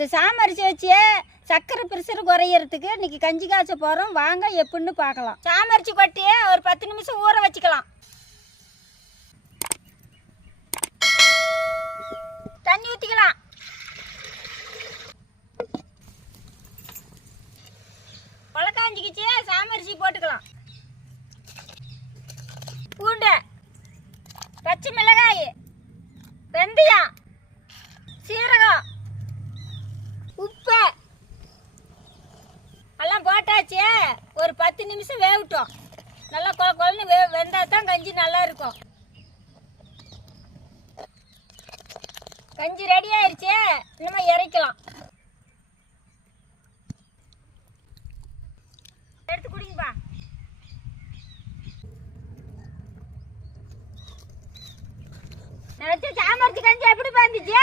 இந்த சாமரிசி வச்சு சக்கரை பிரஷர் குறையிறதுக்கு இன்னைக்கு கஞ்சி காய்ச்ச போகிறோம். வாங்க எப்படின்னு பார்க்கலாம். சாமரிசி கொட்டி ஒரு 10 நிமிஷம் ஊற வச்சுக்கலாம். தண்ணி ஊற்றிக்கலாம். பழக்காஞ்சிக்கிச்சு சாமரிசி போட்டுக்கலாம். பூண்டு, பச்சை மிளகாய், வெந்தயம், சீரகம், உப்பு எல்லாம் போட்டாச்சு. ஒரு 10 நிமிஷம் வேகட்டும். நல்லா குழன்னு வெந்தால் தான் கஞ்சி நல்லா இருக்கும். கஞ்சி ரெடி ஆயிடுச்சு. இனிமே இறக்கலாம். எடுத்து குடிங்கப்பா. நான் வச்ச சாமரிசி கஞ்சி எப்படி வந்துச்சு?